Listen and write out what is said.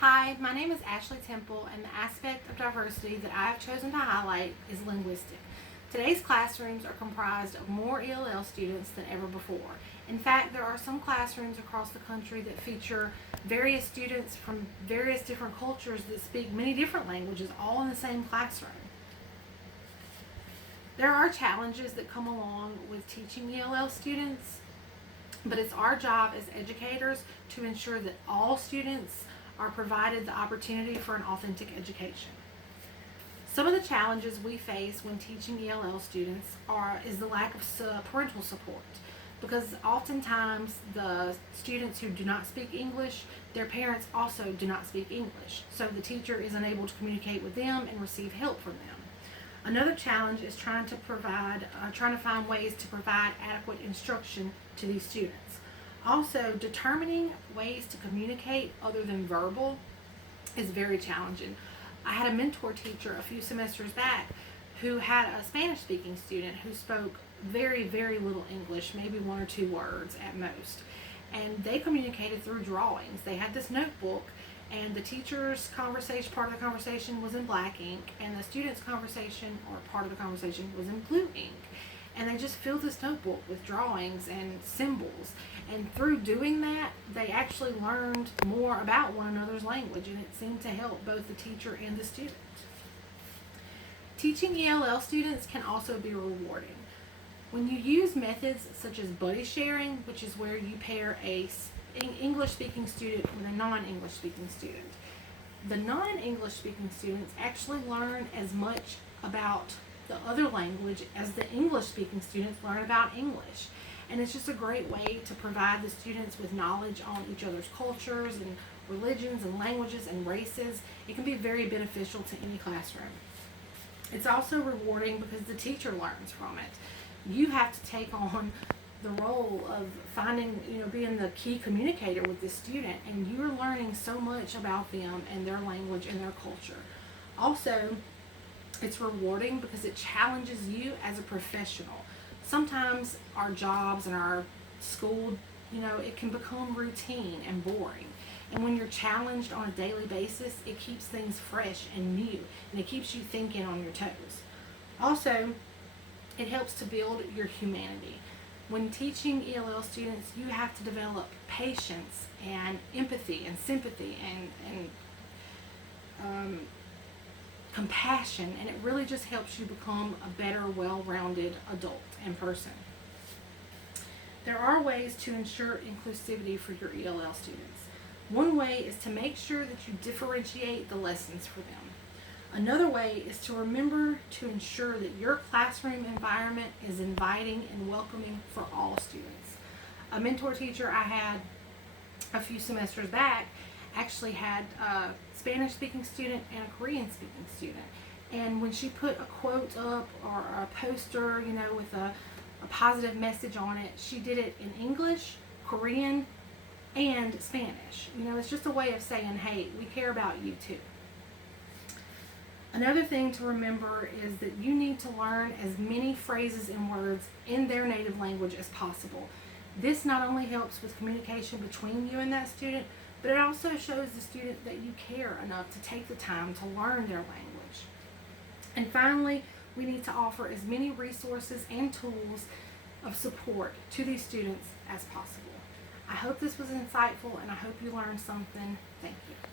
Hi, my name is Ashley Temple, and the aspect of diversity that I have chosen to highlight is linguistic. Today's classrooms are comprised of more ELL students than ever before. In fact, there are some classrooms across the country that feature various students from various different cultures that speak many different languages all in the same classroom. There are challenges that come along with teaching ELL students, but it's our job as educators to ensure that all students are provided the opportunity for an authentic education. Some of the challenges we face when teaching ELL students is the lack of parental support, because oftentimes the students who do not speak English, their parents also do not speak English, so the teacher is unable to communicate with them and receive help from them. Another challenge is trying to find ways to provide adequate instruction to these students. Also, determining ways to communicate other than verbal is very challenging. I had a mentor teacher a few semesters back who had a Spanish speaking student who spoke very, very little English, maybe one or two words at most. And they communicated through drawings. They had this notebook, and the teacher's conversation, part of the conversation was in black ink, and the student's conversation, or part of the conversation, was in blue ink. And they just filled this notebook with drawings and symbols. And through doing that, they actually learned more about one another's language, and it seemed to help both the teacher and the student. Teaching ELL students can also be rewarding. When you use methods such as buddy sharing, which is where you pair an English speaking student with a non-English speaking student, the non-English speaking students actually learn as much about the other language as the English speaking students learn about English. And it's just a great way to provide the students with knowledge on each other's cultures and religions and languages and races. It can be very beneficial to any classroom. It's also rewarding because the teacher learns from it. You have to take on the role of being the key communicator with the student, and you're learning so much about them and their language and their culture. Also, it's rewarding because it challenges you as a professional. Sometimes our jobs and our school, it can become routine and boring. And when you're challenged on a daily basis, it keeps things fresh and new, and it keeps you thinking on your toes. Also, it helps to build your humanity. When teaching ELL students, you have to develop patience and empathy and sympathy and compassion, and it really just helps you become a better, well-rounded adult and person. There are ways to ensure inclusivity for your ELL students. One way is to make sure that you differentiate the lessons for them. Another way is to remember to ensure that your classroom environment is inviting and welcoming for all students. A mentor teacher I had a few semesters back actually had a Spanish speaking student and a Korean speaking student. And when she put a quote up or a poster, with a positive message on it, she did it in English, Korean, and Spanish. It's just a way of saying, hey, we care about you too. Another thing to remember is that you need to learn as many phrases and words in their native language as possible. This not only helps with communication between you and that student, but it also shows the student that you care enough to take the time to learn their language. And finally, we need to offer as many resources and tools of support to these students as possible. I hope this was insightful, and I hope you learned something. Thank you.